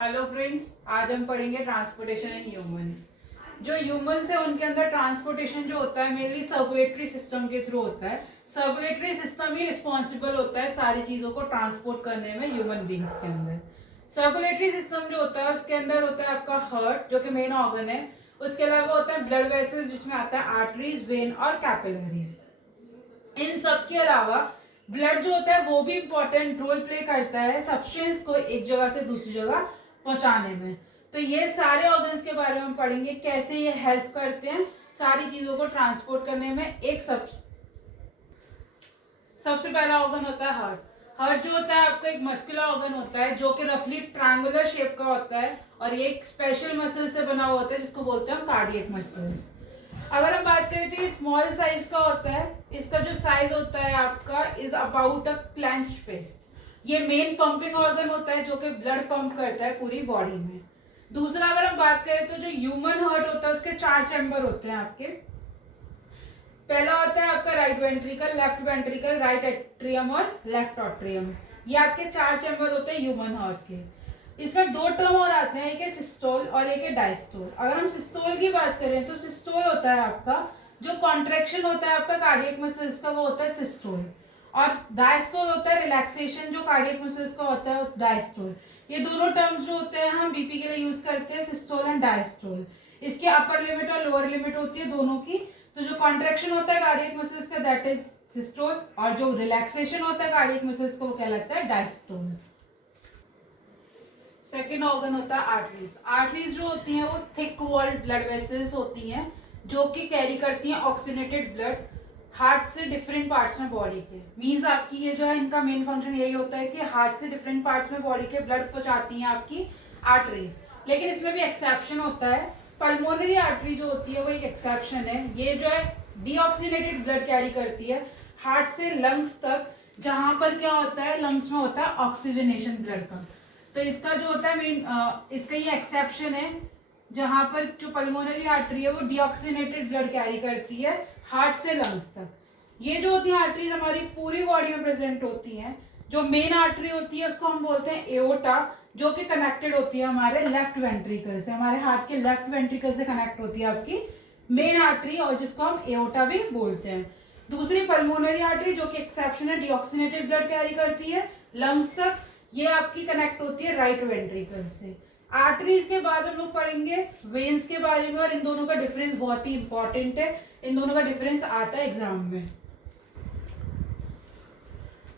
Hello friends, आज हम पढ़ेंगे ट्रांसपोर्टेशन इन ह्यूमंस। जो ह्यूमंस है उनके अंदर ट्रांसपोर्टेशन जो होता है मेनली सर्कुलेटरी सिस्टम के थ्रू होता है। सर्कुलेटरी सिस्टम ही रिस्पॉन्सिबल होता है सारी चीज़ों को ट्रांसपोर्ट करने में ह्यूमन बींग्स के अंदर। सर्कुलेटरी सिस्टम जो होता है उसके अंदर होता है आपका हार्ट जो कि मेन ऑर्गन है। उसके अलावा होता है ब्लड वेसल्स जिसमें आता है आर्टरीज, वेन और कैपिलरीज। इन सब के अलावा ब्लड जो होता है वो भी इंपॉर्टेंट रोल प्ले करता है सब्सटेंस को एक जगह से दूसरी जगह पहुंचाने में। तो ये सारे ऑर्गन्स के बारे में हम पढ़ेंगे, कैसे ये हेल्प करते हैं सारी चीजों को ट्रांसपोर्ट करने में। सबसे पहला ऑर्गन होता है हार्ट। हार्ट जो होता है आपका एक मस्कुलर ऑर्गन होता है जो कि रफली ट्रायंगुलर शेप का होता है और ये एक स्पेशल मसल से बना हुआ होता है जिसको बोलते हैं हम कार्डियक मसल्स। अगर हम बात करें तो ये स्मॉल साइज का होता है। इसका जो साइज होता है आपका is about a clenched fist. ये मेन पंपिंग ऑर्गन होता है जो कि ब्लड पंप करता है पूरी बॉडी में। दूसरा अगर हम बात करें तो जो ह्यूमन हार्ट होता है उसके 4 चैम्बर होते हैं आपके। पहला होता है आपका right ventricle, left ventricle, right atrium और लेफ्ट ऑट्रियम। ये आपके 4 चैम्बर होते हैं ह्यूमन हार्ट के। इसमें 2 टर्म और आते हैं, एक है सिस्टोल और एक है डायस्टोल। अगर हम सिस्टोल की बात करें तो सिस्टोल होता है आपका जो कॉन्ट्रेक्शन होता है आपका कार्डियक मसल्स का, वो होता है सिस्टोल। और डायस्टोल होता है रिलैक्सेशन जो कार्डियक मसल्स का होता है, डायस्टोल। ये दोनों टर्म्स जो होते हैं हम बीपी के लिए यूज करते हैं, सिस्टोल एंड डायस्टोल। इसकी अपर लिमिट और लोअर लिमिट होती है दोनों की। तो जो कॉन्ट्रेक्शन होता है कार्डियक मसल्स का दैट इज सिस्टोल और जो रिलैक्सेशन होता है कार्डियक मसल्स का वो कहलाता है डायस्टोल। सेकेंड ऑर्गन होता है आर्टरीज। आर्टरीज जो होती हैं वो थिक वॉल्ड ब्लड वेसल्स होती हैं जो कि कैरी करती हैं ऑक्सीजनेटेड ब्लड हार्ट से डिफरेंट पार्ट्स में बॉडी के। मीन्स आपकी ये जो है इनका मेन फंक्शन यही होता है कि हार्ट से डिफरेंट पार्ट्स में बॉडी के ब्लड पहुंचाती हैं आपकी आर्टरीज। लेकिन इसमें भी एक्सेप्शन होता है। पल्मोनरी आर्टरी जो होती है वो एक एक्सेप्शन है। ये जो है डीऑक्सीनेटेड ब्लड कैरी करती है हार्ट से लंग्स तक, जहां पर क्या होता है लंग्स में होता है ऑक्सीजनेशन ब्लड का। तो इसका जो होता है मेन इसका ये एक्सेप्शन है जहां पर जो पल्मोनरी आर्टरी है वो डीऑक्सीनेटेड ब्लड कैरी करती है हार्ट से लंग्स तक। ये जो होती है आर्टरीज हमारी पूरी बॉडी में प्रेजेंट होती हैं। जो मेन आर्टरी होती है उसको हम बोलते हैं एओर्टा, जो कि कनेक्टेड होती है हमारे लेफ्ट वेंट्रिकल से, हमारे हार्ट के लेफ्ट वेंट्रिकल से कनेक्ट होती है आपकी मेन आर्टरी, और जिसको हम एओर्टा भी बोलते हैं। दूसरी पल्मोनरी आर्टरी जो कि एक्सेप्शन है, डीऑक्सीनेटेड ब्लड कैरी करती है लंग्स तक। ये आपकी कनेक्ट होती है राइट वेंट्रिकल से। आर्टरीज के बाद हम लोग पढ़ेंगे वेन्स के बारे में, और इन दोनों का डिफरेंस बहुत ही इंपॉर्टेंट है। इन दोनों का डिफरेंस आता है एग्जाम में।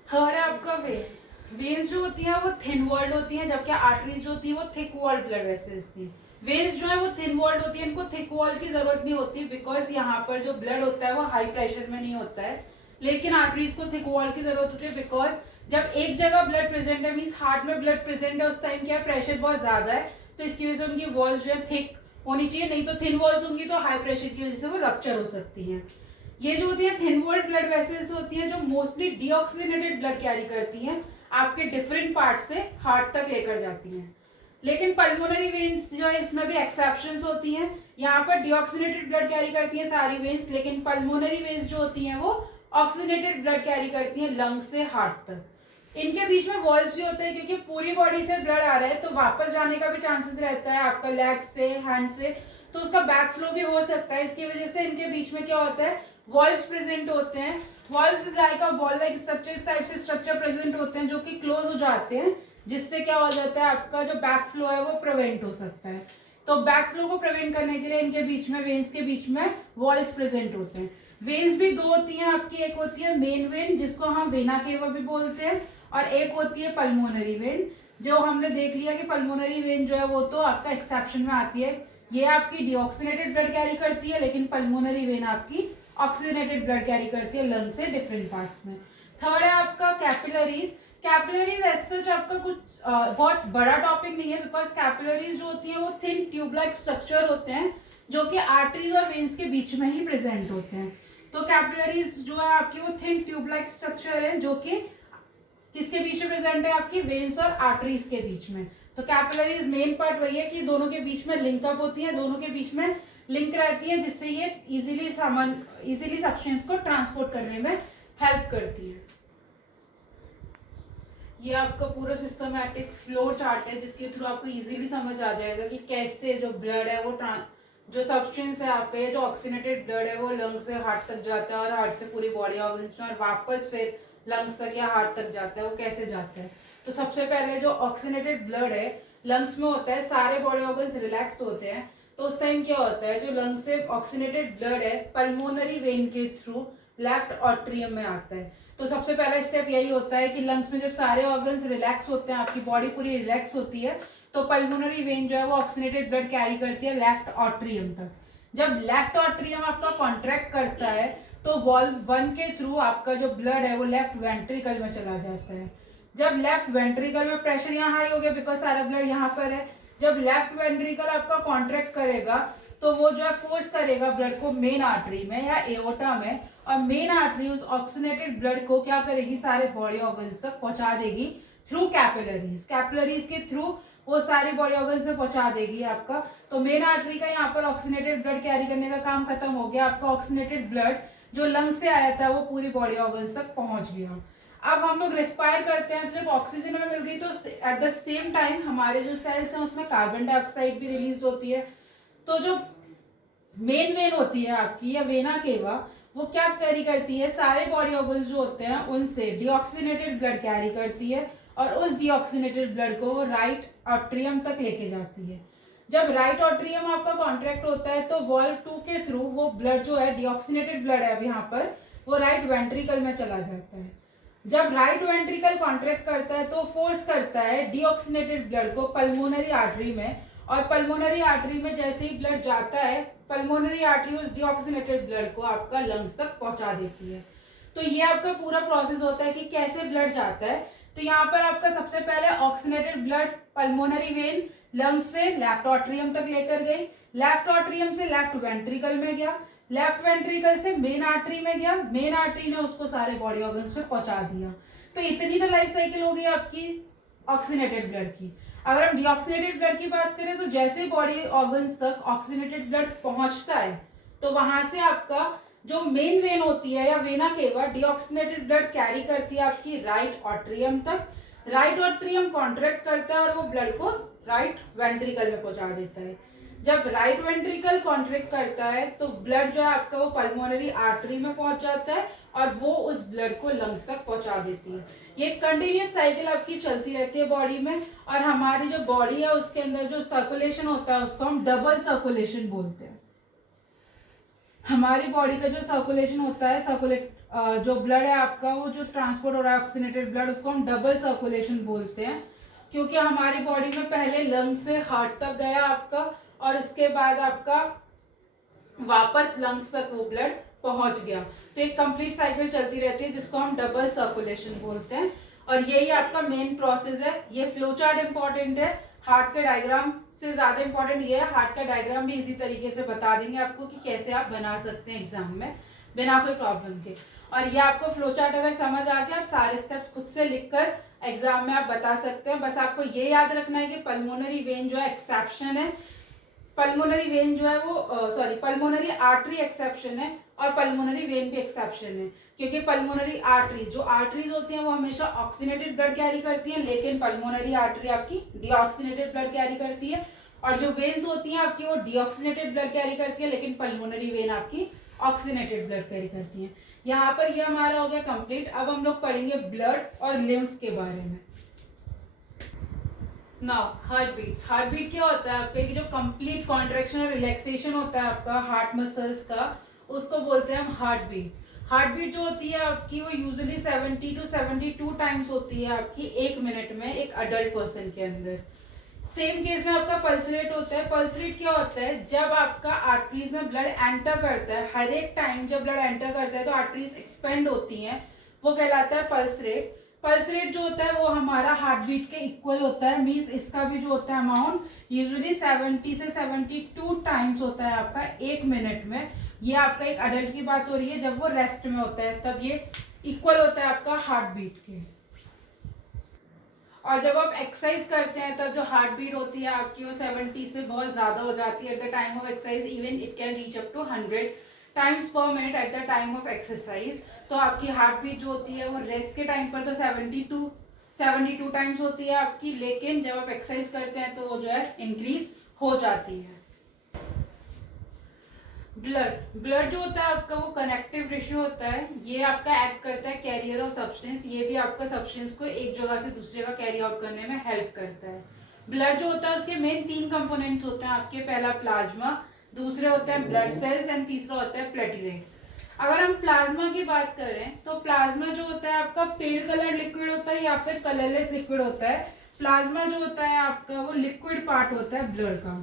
थर्ड है आपका वेन्स। वेन्स जो होती है वो थिन वॉल्ड होती है जबकि आर्टरीज जो होती है वो थिक वॉल्ड ब्लड वेसल्स थी। वेन्स जो है वो थिन वॉल्ड होती है, इनको थिक वॉल की जरूरत नहीं होती बिकॉज यहाँ पर जो ब्लड होता है वो हाई प्रेशर में नहीं होता है। लेकिन आर्टरीज को थिक वॉल की जरूरत होती है बिकॉज जब एक जगह ब्लड प्रेजेंट है, मीन्स हार्ट में ब्लड प्रेजेंट है, उस टाइम क्या प्रेशर बहुत ज्यादा है, तो इसकी वजह से उनकी वॉल्स जो है थिक होनी चाहिए। नहीं तो थिन वॉल्स होंगी तो हाई प्रेशर की वजह से वो रप्चर हो सकती हैं। ये जो होती है थिन वॉल्ड ब्लड वेसल्स होती हैं जो मोस्टली डीऑक्सीनेटेड ब्लड कैरी करती हैं, आपके डिफरेंट पार्ट से हार्ट तक लेकर जाती हैं। लेकिन पल्मोनरी वेन्स जो है इसमें भी एक्सेप्शंस होती हैं। यहाँ पर डीऑक्सीनेटेड ब्लड कैरी करती हैं सारी वेन्स, लेकिन पल्मोनरी वेन्स जो होती हैं वो ऑक्सीनेटेड ब्लड कैरी करती हैं लंग से हार्ट तक। इनके बीच में वॉल्स भी होते हैं क्योंकि पूरी बॉडी से ब्लड आ रहा है तो वापस जाने का भी चांसेस रहता है आपका लेग से, हैंड से, तो उसका बैक फ्लो भी हो सकता है। इसकी वजह से इनके बीच में क्या होता है वॉल्स प्रेजेंट होते हैं। Walls like a ball like structure, इस टाइप से स्ट्रक्चर प्रेजेंट होते हैं जो कि क्लोज हो जाते हैं, जिससे क्या हो जाता है आपका जो बैक फ्लो है वो प्रिवेंट हो सकता है। तो बैक फ्लो को प्रिवेंट करने के लिए इनके बीच में वेन्स के बीच में वॉल्स प्रेजेंट होते हैं। वेन्स भी 2 होती हैं आपकी, एक होती है मेन वेन जिसको हम वेना केवा भी बोलते हैं, और एक होती है पल्मोनरी वेन। जो हमने देख लिया कि पल्मोनरी वेन जो है वो तो आपका एक्सेप्शन में आती है। ये आपकी डीऑक्सीनेटेड ब्लड कैरी करती है, लेकिन पल्मोनरी वेन आपकी ऑक्सीजनेटेड ब्लड कैरी करती है लंग से डिफरेंट पार्ट्स में। थर्ड है आपका कैपिलरीज। कैपिलरीज एज सच आपका कुछ बहुत बड़ा टॉपिक नहीं है बिकॉज कैपिलरीज जो होती हैं वो थिन ट्यूब लाइक स्ट्रक्चर होते हैं जो कि आर्टरीज और वेन्स के बीच में ही प्रेजेंट होते हैं। तो कैपिलरीज जो है आपकी वो थिन ट्यूब लाइक स्ट्रक्चर है जो कि किसके बीच में प्रेजेंट है आपकी वेन्स और आर्टरीज के बीच में। तो कैपिलरीज मेन पार्ट वही है कि दोनों के बीच में लिंकअप होती है, दोनों के बीच में लिंक रहती है, जिससे ये इजीली सब्सटेंस को ट्रांसपोर्ट करने में हेल्प करती है। ये आपका पूरा सिस्टमैटिक फ्लो चार्ट है जिसके थ्रू आपको इजीली समझ आ जाएगा कि कैसे जो ब्लड है वो जो सब्सटेंस है आपका, ये जो ऑक्सीनेटेड ब्लड है वो लंग से हार्ट तक जाता है और हार्ट से पूरी बॉडी ऑर्गन्स में और वापस फिर लंग्स तक या हार्ट तक जाता है, वो कैसे जाता है। तो सबसे पहले जो ऑक्सीनेटेड ब्लड है लंग्स में होता है, सारे बॉडी ऑर्गन्स रिलैक्स होते हैं, तो उस टाइम क्या होता है, जो लंग से ऑक्सीनेटेड ब्लड है पल्मोनरी वेन के थ्रू लेफ्ट ऑट्रियम में आता है। तो सबसे पहला स्टेप यही होता है कि लंग्स में जब सारे ऑर्गन्स रिलैक्स होते हैं, आपकी बॉडी पूरी रिलैक्स होती है, तो पल्मोनरी वेन जो है वो ऑक्सीनेटेड ब्लड कैरी करती है लेफ्ट ऑट्रियम तक। जब लेफ्ट ऑट्रियम आपका कॉन्ट्रैक्ट करता है तो वॉल्व 1 के थ्रू आपका जो ब्लड है वो लेफ्ट वेंट्रिकल में चला जाता है। जब लेफ्ट वेंट्रिकल में प्रेशर यहाँ हाई हो गया बिकॉज सारा ब्लड यहाँ पर है, जब लेफ्ट वेंट्रिकल आपका कॉन्ट्रैक्ट करेगा तो वो जो है फोर्स करेगा ब्लड को मेन आर्टरी में या एओर्टा में, और मेन आर्टरी उस ऑक्सीनेटेड ब्लड को क्या करेगी, सारे बॉडी ऑर्गन्स तक पहुंचा देगी थ्रू कैपिलरीज। कैपिलरीज के थ्रू वो सारी बॉडी ऑर्गन्स में पहुंचा देगी आपका। तो मेन आर्टरी का यहाँ पर ऑक्सीनेटेड ब्लड कैरी करने का काम खत्म हो गया, आपका ऑक्सीनेटेड ब्लड जो लंग से आया था वो पूरी बॉडी ऑर्गन्स तक पहुंच गया। अब हम लोग रेस्पायर करते हैं, तो जब ऑक्सीजन हमें मिल गई तो एट द सेम टाइम हमारे जो सेल्स हैं उसमें कार्बन डाइऑक्साइड भी रिलीज होती है। तो जो मेन वेन होती है आपकी या वेना केवा, वो क्या कैरी करती है, सारे बॉडी ऑर्गन्स जो होते हैं उनसे डीऑक्सीनेटेड ब्लड कैरी करती है और उस डीऑक्सीनेटेड ब्लड को वो राइट ऑट्रियम तक लेके जाती है। जब राइट ऑट्रियम आपका कॉन्ट्रैक्ट होता है तो वॉल्व 2 के थ्रू वो ब्लड जो है डीऑक्सीनेटेड ब्लड है अब यहाँ पर वो राइट वेंट्रिकल में चला जाता है। जब राइट वेंट्रिकल कॉन्ट्रैक्ट करता है तो फोर्स करता है डीऑक्सीनेटेड ब्लड को पल्मोनरी आर्टरी में, और पल्मोनरी आर्टरी में जैसे ही ब्लड जाता है पल्मोनरी आर्टरी उस डीऑक्सीनेटेड ब्लड को आपका लंग्स तक पहुंचा देती है। तो ये आपका पूरा प्रोसेस होता है कि कैसे ब्लड जाता है। तो यहाँ पर आपका सबसे पहले oxygenated blood pulmonary vein lung से लेफ्ट ऑट्रियम तक लेकर गई, लेफ्ट ऑट्रियम से लेफ्ट वेंट्रिकल में गया, लेफ्ट वेंट्रिकल से मेन आर्टरी में गया, मेन आर्टरी ने उसको सारे बॉडी ऑर्गन्स में पहुंचा दिया। तो इतनी तो लाइफ साइकिल हो गई आपकी ऑक्सीनेटेड ब्लड की। अगर हम डीऑक्सीनेटेड ब्लड की बात करें तो जैसे बॉडी ऑर्गन्स तक ऑक्सीनेटेड ब्लड पहुंचता है तो वहां से आपका जो मेन वेन होती है या vena cava deoxygenated blood carry करती है आपकी राइट ऑट्रियम तक। राइट ऑट्रियम कॉन्ट्रैक्ट करता है और वो ब्लड को राइट वेंट्रिकल में पहुंचा देता है। जब राइट वेंट्रिकल कॉन्ट्रैक्ट करता है तो ब्लड जो है आपका वो पल्मोनरी आर्टरी में पहुंच जाता है और वो उस ब्लड को लंग्स तक पहुंचा देती है। ये कंटिन्यूस साइकिल आपकी चलती रहती है बॉडी में, और हमारी जो बॉडी है उसके अंदर जो सर्कुलेशन होता है उसको हम डबल सर्कुलेशन बोलते हैं। हमारी बॉडी का जो सर्कुलेशन होता है, जो ब्लड है आपका वो जो ट्रांसपोर्ट हो रहा है ऑक्सीनेटेड ब्लड, उसको हम डबल सर्कुलेशन बोलते हैं, क्योंकि हमारी बॉडी में पहले लंग से हार्ट तक गया आपका और इसके बाद आपका वापस लंग्स तक वो ब्लड पहुंच गया। तो एक कंप्लीट साइकिल चलती रहती है जिसको हम डबल सर्कुलेशन बोलते हैं, और यही आपका मेन प्रोसेस है। ये फ्लो चार्ट इंपॉर्टेंट है, हार्ट के डायग्राम से ज्यादा इंपॉर्टेंट ये है। हार्ट का डायग्राम भी इजी तरीके से बता देंगे आपको कि कैसे आप बना सकते हैं एग्जाम में बिना कोई प्रॉब्लम के। और ये आपको फ्लो चार्ट अगर समझ आ गया आप सारे स्टेप्स खुद से लिखकर एग्जाम में आप बता सकते हैं। बस आपको ये याद रखना है कि पल्मोनरी वेन जो है एक्सेप्शन है, पल्मोनरी वेन जो है वो पल्मोनरी आर्टरी एक्सेप्शन है और पल्मोनरी वेन भी एक्सेप्शन है, क्योंकि पल्मोनरी आर्टरीज होती हैं वो हमेशा ऑक्सीनेटेड ब्लड कैरी करती हैं, लेकिन पल्मोनरी आर्टरी आपकी डीऑक्सीनेटेड ब्लड कैरी करती है, और जो वेन्स होती हैं आपकी वो डीऑक्सीनेटेड ब्लड कैरी करती है, लेकिन पल्मोनरी वेन आपकी ऑक्सीनेटेड ब्लड कैरी करती है। यहाँ पर ये हमारा हो गया कंप्लीट। अब हम लोग पढ़ेंगे ब्लड और लिम्फ के बारे में। नाउ हार्ट बीट क्या होता है आपका, जो कंप्लीट कॉन्ट्रैक्शन और रिलैक्सेशन होता है आपका हार्ट मसल्स का, उसको बोलते हैं हम हार्ट बीट। हार्ट बीट जो होती है आपकी वो यूजुअली 70 to 72 टाइम्स होती है आपकी एक मिनट में एक अडल्ट पर्सन के अंदर। सेम केस में आपका पल्स रेट होता है। पल्स रेट क्या होता है, जब आपका आर्टरीज में ब्लड एंटर करता है, हर एक टाइम जब ब्लड एंटर करता है तो आर्टरीज एक्सपेंड होती हैं, वो कहलाता है पल्स रेट। पल्स रेट जो होता है वो हमारा हार्ट बीट के इक्वल होता है, मींस इसका भी जो होता है अमाउंट यूजुअली 70 से 72 टाइम्स होता है आपका एक मिनट में। ये आपका एक अडल्ट की बात हो रही है, जब वो रेस्ट में होता है तब ये इक्वल होता है आपका हार्ट बीट के। और जब आप एक्सरसाइज करते हैं तब जो हार्ट बीट होती है आपकी वो 70 से बहुत ज्यादा हो जाती है at the time of exercise, even it can reach up to 100 times per minute at the time of exercise. तो आपकी हार्ट बीट जो होती है वो रेस्ट के टाइम पर तो 72 टाइम्स होती है आपकी, लेकिन जब आप एक्सरसाइज करते हैं तो वो जो है इंक्रीज हो जाती है। ब्लड जो होता है आपका वो कनेक्टिव टिश्यू होता है, ये आपका एक्ट करता है कैरियर ऑफ सब्सटेंस, ये भी आपका सब्सटेंस को एक जगह से दूसरी जगह कैरी आउट करने में हेल्प करता है। ब्लड जो होता है उसके मेन 3 कंपोनेंट्स होते हैं आपके, पहला प्लाज्मा, दूसरे होते हैं ब्लड सेल्स एंड तीसरा होता है प्लेटलेट्स। अगर हम प्लाज्मा की बात करें तो प्लाज्मा जो होता है आपका पेल कलर लिक्विड होता है या फिर कलरलेस लिक्विड होता है। प्लाज्मा जो होता है आपका वो लिक्विड पार्ट होता है ब्लड का।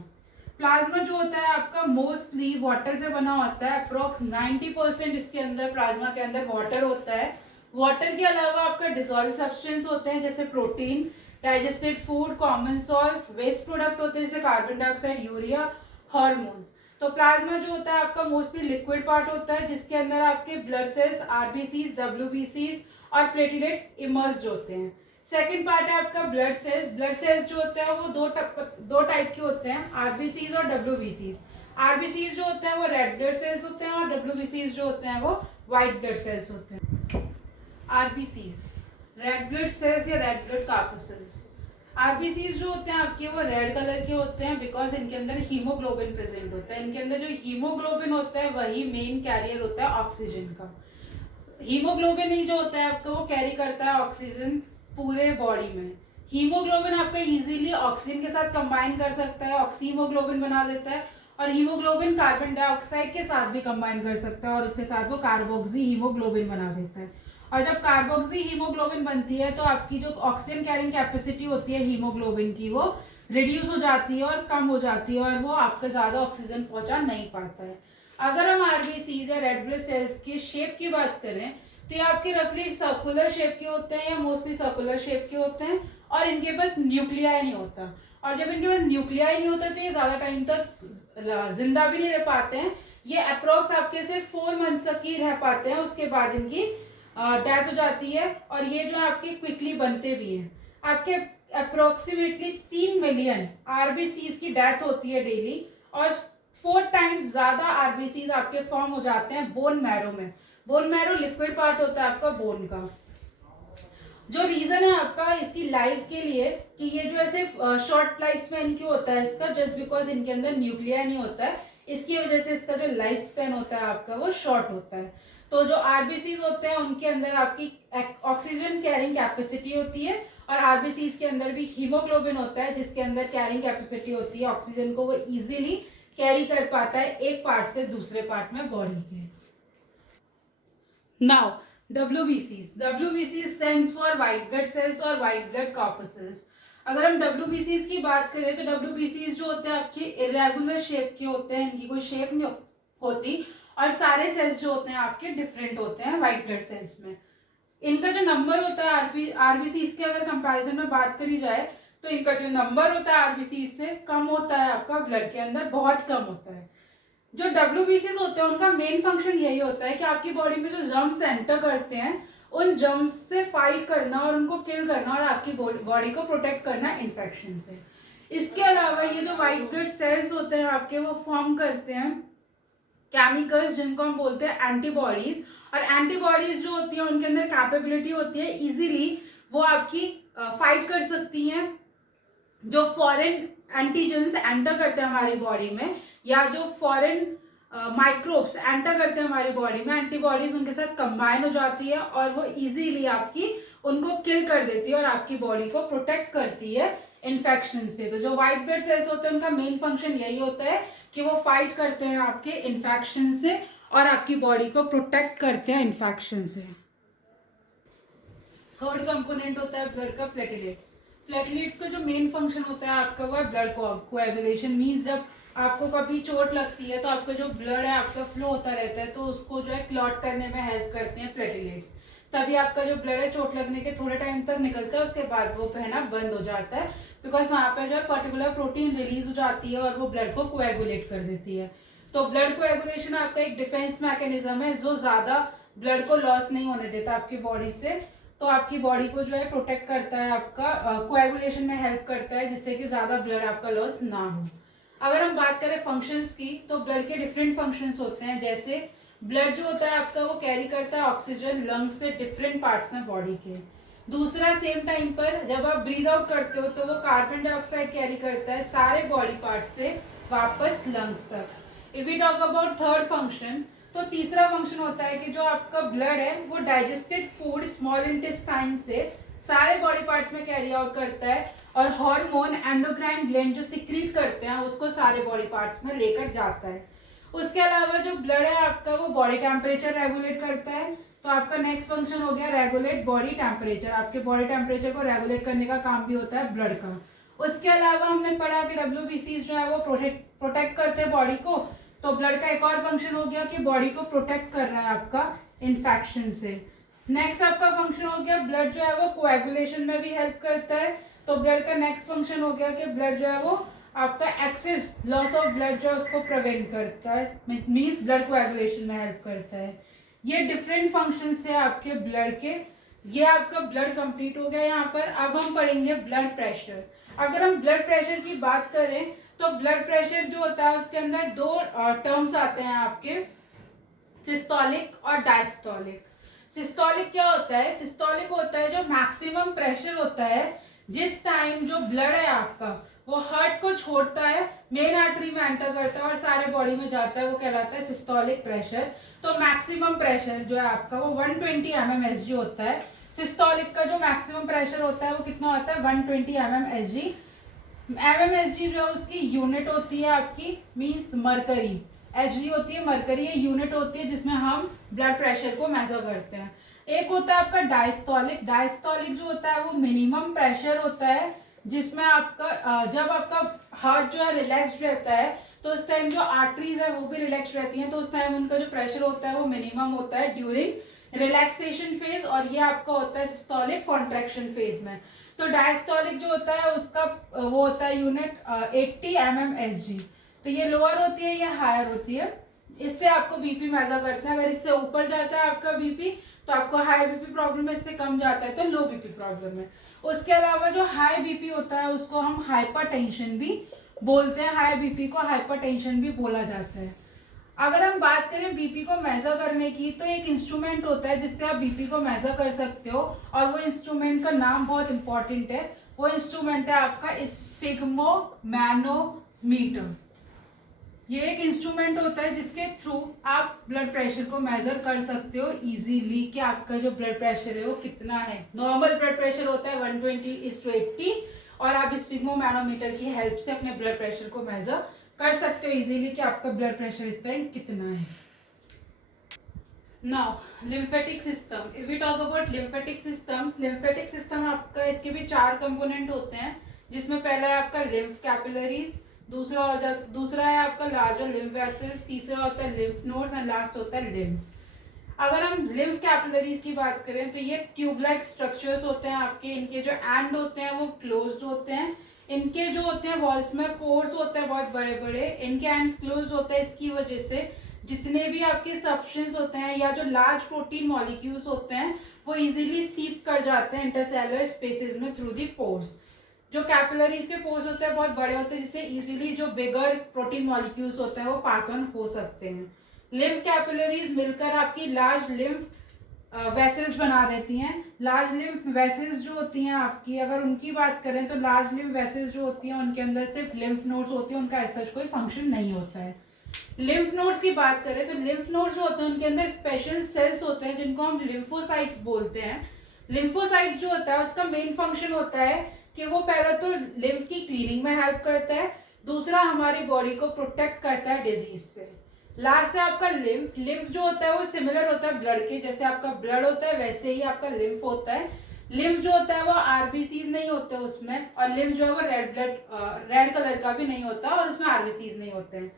प्लाज्मा जो होता है आपका मोस्टली वाटर से बना होता है, अप्रोक्स 90% इसके अंदर प्लाज्मा के अंदर वाटर होता है। वाटर के अलावा आपका डिसॉल्व सब्सटेंस होते हैं जैसे protein, digested food, common salts, waste product होते हैं जैसे कार्बन डाइऑक्साइड, यूरिया, हार्मोन्स। तो प्लाज्मा जो होता है आपका मोस्टली लिक्विड पार्ट होता है जिसके अंदर आपके ब्लड सेल्स, आरबीसीज, डब्ल्यूबीसीज और प्लेटलेट्स इमर्स्ड होते हैं। सेकेंड पार्ट है आपका ब्लड सेल्स। ब्लड सेल्स जो होते हैं वो दो टाइप के होते हैं, आरबीसीज और डब्ल्यूबीसीज। आरबीसीज जो होते हैं वो रेड ब्लड सेल्स होते हैं और डब्ल्यूबीसीज जो होते हैं वो व्हाइट ब्लड सेल्स होते हैं। आरबीसीज रेड ब्लड सेल्स या रेड ब्लड कार्पस्कल्स। आरबीसीज जो होते हैं आपके वो रेड कलर के होते हैं बिकॉज इनके अंदर हीमोग्लोबिन प्रेजेंट होता है। इनके अंदर जो हीमोग्लोबिन होता है वही मेन कैरियर होता है ऑक्सीजन का। हीमोग्लोबिन ही जो होता है आपका वो कैरी करता है ऑक्सीजन पूरे बॉडी में। हीमोग्लोबिन आपका इजीली ऑक्सीजन के साथ कंबाइन कर सकता है, ऑक्सीमोग्लोबिन बना देता है, और हीमोग्लोबिन कार्बन डाइऑक्साइड के साथ भी कंबाइन कर सकता है और उसके साथ वो कार्बोक्सी हीमोग्लोबिन बना देता है। और जब कार्बोक्सी हीमोग्लोबिन बनती है तो आपकी जो ऑक्सीजन कैरिंग कैपेसिटी होती है हीमोग्लोबिन की वो रिड्यूस हो जाती है और कम हो जाती है और वो आपको ज्यादा ऑक्सीजन पहुंचा नहीं पाता है। अगर हम आरबीसीज या रेड ब्लड सेल्स की शेप की बात करें तो ये आपके रफली सर्कुलर शेप के होते हैं या मोस्टली सर्कुलर शेप के होते हैं और इनके पास न्यूक्लियाई नहीं होता। और जब इनके पास न्यूक्लियाई नहीं होता तो ये ज्यादा टाइम तक जिंदा भी नहीं रह पाते हैं। ये अप्रोक्स आपके से 4 मंथ्स तक ही रह पाते हैं, उसके बाद इनकी डेथ हो जाती है। और ये जो आपके क्विकली बनते भी हैं। आपके अप्रोक्सीमेटली 3 मिलियन आरबीसीज की डेथ होती है डेली और 4 टाइम्स ज्यादा आरबीसीज आपके फॉर्म हो जाते हैं बोन मैरो में। बोन मैरो लिक्विड पार्ट होता है आपका बोन का। जो रीजन है आपका इसकी लाइफ के लिए कि ये जो ऐसे शॉर्ट लाइफ स्पैन क्यों होता है इसका, जस्ट बिकॉज इनके अंदर न्यूक्लिया नहीं होता है, इसकी वजह से इसका जो लाइफ स्पैन होता है आपका वो शॉर्ट होता है। तो जो आरबीसीज होते हैं उनके अंदर आपकी ऑक्सीजन कैरिंग कैपेसिटी होती है और आरबीसीज के अंदर भी हीमोग्लोबिन होता है जिसके अंदर कैरिंग कैपेसिटी होती है, ऑक्सीजन को वो इजीली कैरी कर पाता है एक पार्ट से दूसरे पार्ट में बॉडी के। Now WBCs stands for white blood cells और white blood corpuscles। अगर हम WBCs की बात करें तो WBCs जो होते हैं आपके इरेगुलर शेप के होते हैं, इनकी कोई शेप नहीं होती और सारे सेल्स जो होते हैं आपके डिफरेंट होते हैं व्हाइट ब्लड सेल्स में। इनका जो नंबर होता है आरबीसीज के अगर कंपैरिजन में बात करी जाए तो इनका जो नंबर होता है आरबीसीज से कम होता है आपका ब्लड के अंदर, बहुत कम होता है। जो डब्ल्यूबीसीज होते हैं उनका मेन फंक्शन यही होता है कि आपकी बॉडी में जो जर्म्स एंटर करते हैं उन जर्म्स से फाइट करना और उनको किल करना और आपकी बॉडी को प्रोटेक्ट करना इन्फेक्शन से। इसके अलावा ये जो व्हाइट ब्लड सेल्स होते हैं आपके वो फॉर्म करते हैं केमिकल्स जिनको हम बोलते हैं एंटीबॉडीज। और एंटीबॉडीज जो होती है उनके अंदर कैपेबिलिटी होती है इजीली वो आपकी फाइट कर सकती हैं जो फॉरेन एंटीजेंस एंटर करते हैं हमारी बॉडी में या जो फॉरेन माइक्रोब्स एंटर करते हैं हमारी बॉडी में, एंटीबॉडीज उनके साथ कंबाइन हो जाती है और वो इजीली आपकी उनको किल कर देती है और आपकी बॉडी को प्रोटेक्ट करती है इन्फेक्शन से। तो जो व्हाइट ब्लड सेल्स होते हैं उनका मेन फंक्शन यही होता है कि वो फाइट करते हैं आपके इन्फेक्शन से और आपकी बॉडी को प्रोटेक्ट करते हैं इन्फेक्शन से। थर्ड कंपोनेंट होता है ब्लड का प्लेटलेट्स। प्लेटलेट्स का जो मेन फंक्शन होता है आपका वो ब्लड कोएगुलेशन। मीन्स जब आपको कभी चोट लगती है तो आपका जो ब्लड है आपका फ्लो होता रहता है तो उसको जो है क्लॉट करने में हेल्प करते हैं प्लेटलेट्स। तभी आपका जो ब्लड है चोट लगने के थोड़े टाइम तक निकलता है, उसके बाद वो बहना बंद हो जाता है बिकॉज वहाँ पे जो है पर्टिकुलर प्रोटीन रिलीज हो जाती है और वो ब्लड को कोएगुलेट कर देती है। तो ब्लड कोएगुलेशन आपका एक डिफेंस मैकेनिज्म है जो ज्यादा ब्लड को लॉस नहीं होने देता आपकी बॉडी से। तो आपकी बॉडी को जो है प्रोटेक्ट करता है, आपका कोएगुलेशन में हेल्प करता है जिससे कि ज्यादा ब्लड आपका लॉस ना हो। अगर हम बात करें फंक्शंस की तो ब्लड के डिफरेंट फंक्शंस होते हैं। जैसे ब्लड जो होता है आपका वो कैरी करता है ऑक्सीजन लंग्स से डिफरेंट पार्ट्स में बॉडी के। दूसरा सेम टाइम पर जब आप ब्रीद आउट करते हो तो वो कार्बन डाइऑक्साइड कैरी करता है सारे बॉडी पार्ट से वापस लंग्स तक। If we talk about third function, तो तीसरा फंक्शन होता है कि जो आपका ब्लड है वो डाइजेस्टेड फूड स्मॉल इंटेस्टाइन से सारे बॉडी पार्ट्स में कैरी आउट करता है और हार्मोन एंडोक्राइन ग्लैंड जो सिक्रीट करते हैं उसको सारे बॉडी पार्ट्स में लेकर जाता है। उसके अलावा जो ब्लड है आपका वो बॉडी टेम्परेचर रेगुलेट करता है। तो आपका नेक्स्ट फंक्शन हो गया रेगुलेट बॉडी टेम्परेचर। आपके बॉडी टेम्परेचर को रेगुलेट करने का काम भी होता है ब्लड का। उसके अलावा हमने पढ़ा कि WBCs जो है वो प्रोटेक्ट करते हैं बॉडी को। तो ब्लड का एक और फंक्शन हो गया कि बॉडी को प्रोटेक्ट कर रहा है आपका इन्फेक्शन से। नेक्स्ट आपका फंक्शन हो गया ब्लड जो है वो कोएगुलेशन में भी हेल्प करता है। तो ब्लड का नेक्स्ट फंक्शन हो गया कि ब्लड जो है वो आपका एक्सेस लॉस ऑफ ब्लड जो है उसको प्रिवेंट करता है, मीन्स ब्लड कोएगुलेशन में हेल्प करता है। ये डिफरेंट फंक्शंस है आपके ब्लड के। ये आपका ब्लड कंप्लीट हो गया यहाँ पर। अब हम पढ़ेंगे ब्लड प्रेशर। अगर हम ब्लड प्रेशर की बात करें तो ब्लड प्रेशर जो होता है उसके अंदर दो टर्म्स आते हैं आपके, सिस्टोलिक और डायस्टोलिक। सिस्टोलिक क्या होता है? सिस्टोलिक होता है जो मैक्सिमम प्रेशर होता है जिस टाइम जो ब्लड है आपका वो हार्ट को छोड़ता है, मेन आर्टरी में एंटर करता है और सारे बॉडी में जाता है, वो कहलाता है सिस्टोलिक प्रेशर। तो मैक्सिमम प्रेशर जो है आपका वो 120 mmHg होता है। सिस्टोलिक का जो मैक्सिमम प्रेशर होता है वो कितना होता है? 120 mmHg। mmHg जो है उसकी यूनिट होती है आपकी, मीन्स मरकरी। Hg होती है मरकरी, ये यूनिट होती है जिसमें हम ब्लड प्रेशर को मेजर करते हैं। एक होता है आपका डायस्टोलिक। डायस्टोलिक जो होता है वो मिनिमम प्रेशर होता है जिसमें आपका जब आपका हार्ट जो है रिलैक्स्ड रहता है तो उस टाइम जो आर्टरीज है वो भी रिलैक्स रहती हैं, तो उस टाइम उनका जो प्रेशर होता है वो मिनिमम होता है ड्यूरिंग रिलैक्सेशन फेज, और ये आपका होता है सिस्टोलिक कॉन्ट्रैक्शन फेज में। तो डायस्टोलिक जो होता है उसका वो होता है यूनिट 80 mmHg। तो ये लोअर होती है, ये हायर होती है। इससे आपको बीपी मेजर करते हैं। अगर इससे ऊपर जाता है आपका बीपी तो आपको हाई बीपी प्रॉब्लम है, इससे कम जाता है तो लो बीपी प्रॉब्लम है। उसके अलावा जो हाई बीपी होता है उसको हम हाइपरटेंशन भी बोलते हैं। हाई बीपी को हाइपरटेंशन भी बोला जाता है। अगर हम बात करें बीपी को मेजर करने की तो एक इंस्ट्रूमेंट होता है जिससे आप बीपी को मेजर कर सकते हो और वो इंस्ट्रूमेंट का नाम बहुत इंपॉर्टेंट है। वो इंस्ट्रूमेंट है आपका स्फिग्मोमैनोमीटर। ये एक इंस्ट्रूमेंट होता है जिसके थ्रू आप ब्लड प्रेशर को मेजर कर सकते हो इजीली कि आपका जो ब्लड प्रेशर है वो कितना है। नॉर्मल ब्लड प्रेशर होता है 120/80 और आप स्फिग्मोमैनोमीटर की हेल्प से अपने ब्लड प्रेशर को मेजर कर सकते हो इजीली कि आपका ब्लड प्रेशर इस टाइम कितना है। Now lymphatic system. If we talk about lymphatic system आपका, इसके भी 4 कंपोनेंट होते हैं जिसमें पहला है आपका लिम्फ कैपिलरीज, दूसरा है आपका लार्जर लिम्फ वेसल्स, तीसरा होता है लिम्फ नोड्स एंड लास्ट होता है लिम्फ। अगर हम लिम्फ कैपिलरीज की बात करें तो ये ट्यूब लाइक स्ट्रक्चर्स होते हैं आपके। इनके जो एंड होते हैं वो क्लोज्ड होते हैं। इनके जो होते हैं वॉल्स में पोर्स होते हैं बहुत बड़े बड़े, इनके एंड्स क्लोज होते हैं। इसकी वजह से जितने भी आपके सब्सटेंस होते हैं या जो लार्ज प्रोटीन मॉलिक्यूल्स होते हैं वो इजीली सीप कर जाते हैं इंटरसेलुलर स्पेसेस में थ्रू दी पोर्स। जो कैपिलरीज के पोर्स होते हैं बहुत बड़े होते हैं जिससे इजीली जो बिगर प्रोटीन मॉलिक्यूल्स होते हैं वो पास ऑन हो सकते हैं। लिम्फ कैपिलरीज मिलकर आपकी लार्ज लिम्फ वेसल्स बना देती हैं। लार्ज लिम्फ वेसल्स जो होती हैं आपकी, अगर उनकी बात करें तो लार्ज लिम्फ वेसल्स जो होती हैं उनके अंदर सिर्फ लिम्फ नोड्स होती हैं, उनका ऐसा कोई फंक्शन नहीं होता है। लिम्फ नोड्स की बात करें तो लिम्फ नोड्स जो होते हैं उनके अंदर स्पेशल सेल्स होते हैं जिनको हम लिम्फोसाइट्स बोलते हैं। लिम्फोसाइट्स जो होता है उसका मेन फंक्शन होता है कि वो पहला तो लिम्फ की क्लीनिंग में हेल्प करता है, दूसरा हमारी बॉडी को प्रोटेक्ट करता है डिजीज से। लास्ट है आपका लिम्फ जो होता है वो सिमिलर होता है ब्लड के, जैसे आपका ब्लड होता है वैसे ही आपका लिम्फ होता है। लिम्फ जो होता है वो आरबीसीज नहीं होते उसमें, और लिम्फ जो है वो रेड कलर का भी नहीं होता और उसमें आरबीसीज नहीं होते हैं।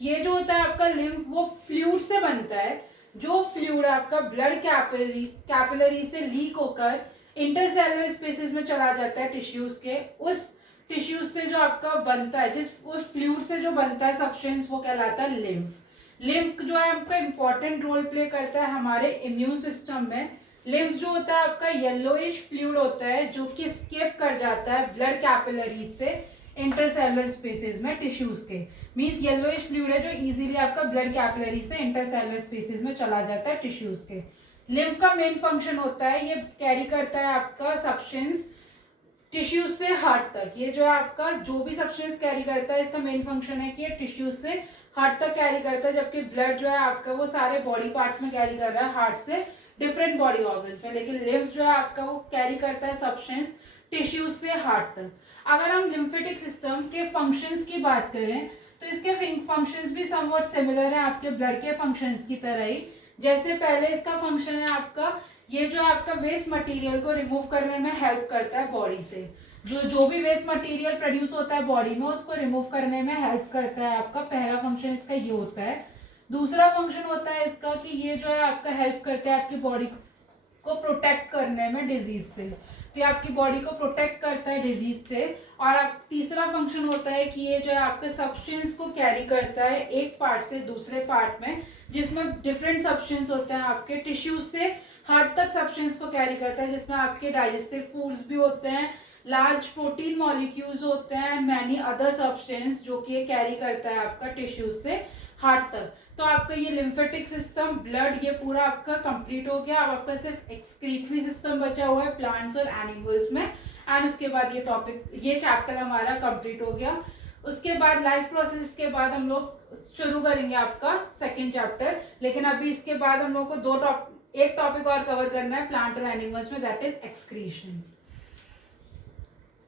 ये जो होता है आपका लिम्फ वो फ्लूइड से बनता है। जो फ्लूइड आपका ब्लड कैपिलरी से लीक होकर इंटरसेलुलर स्पेसेस में चला जाता है टिश्यूज के, उस टिश्यूज से जो आपका बनता है उस फ्लूइड से जो बनता है सब्सटेंस वो कहलाता है लिम्फ। लिम्फ जो है आपका इंपॉर्टेंट रोल प्ले करता है हमारे इम्यून सिस्टम में। लिम्फ जो होता है आपका येलोइश फ्लूइड होता है जो कि एस्केप कर जाता है ब्लड कैपिलरीज से इंटरसेलुलर स्पेसेस में टिश्यूज के, मींस येलोइश फ्लूइड है जो इजीली आपका ब्लड कैपिलरी से इंटरसेलुलर स्पेसेस में चला जाता है टिश्यूज के। लिम्फ का मेन फंक्शन होता है, ये कैरी करता है आपका सब्सटेंस टिश्यूज से हार्ट तक। ये जो है आपका जो भी सब्सटेंस कैरी करता है, इसका मेन फंक्शन है कि ये टिश्यूज से हार्ट तक कैरी करता है, जबकि ब्लड जो है आपका वो सारे बॉडी पार्ट्स में कैरी कर रहा है, हार्ट से डिफरेंट बॉडी ऑर्गन्स में। लेकिन लिम्फ जो है आपका वो कैरी करता है सब्सटेंस टिश्यूज से हार्ट तक। अगर हम लिम्फेटिक सिस्टम के फंक्शंस की बात करें तो इसके फंक्शंस भी समवॉट सिमिलर है आपके ब्लड के फंक्शंस की तरह ही। जैसे पहले इसका फंक्शन है आपका, ये जो आपका वेस्ट मटेरियल को रिमूव करने में हेल्प करता है बॉडी से। जो भी वेस्ट मटेरियल प्रोड्यूस होता है बॉडी में, उसको रिमूव करने में हेल्प करता है आपका। पहला फंक्शन इसका ये होता है। दूसरा फंक्शन होता है इसका कि ये जो है आपका हेल्प करता है आपकी बॉडी को प्रोटेक्ट करने में डिजीज से। तो ये आपकी बॉडी को प्रोटेक्ट करता है डिजीज से। और आप तीसरा फंक्शन होता है कि ये जो है आपके सब्सटेंस को कैरी करता है एक पार्ट से दूसरे पार्ट में, जिसमें डिफरेंट सब्सटेंस होते हैं आपके टिश्यूज से हार्ट तक सब्सटेंस को कैरी करता है, जिसमें आपके डाइजेस्टिव फूड्स भी होते हैं, लार्ज प्रोटीन मॉलिक्यूल्स होते हैं, मैनी अदर सब्सटेंस जो कि ये कैरी करता है आपका टिश्यूज से हार्ट तक। तो आपका ये लिम्फेटिक सिस्टम, ब्लड, ये पूरा आपका कंप्लीट हो गया। अब आपका सिर्फ एक्सक्रीटरी सिस्टम बचा हुआ है प्लांट्स और एनिमल्स में। एंड उसके बाद ये चैप्टर हमारा कंप्लीट हो गया। उसके बाद लाइफ प्रोसेस के बाद हम लोग शुरू करेंगे आपका सेकेंड चैप्टर। लेकिन अभी इसके बाद हम लोग को एक टॉपिक और कवर करना है प्लांट और एनिमल्स में, दैट इज एक्सक्रीशन।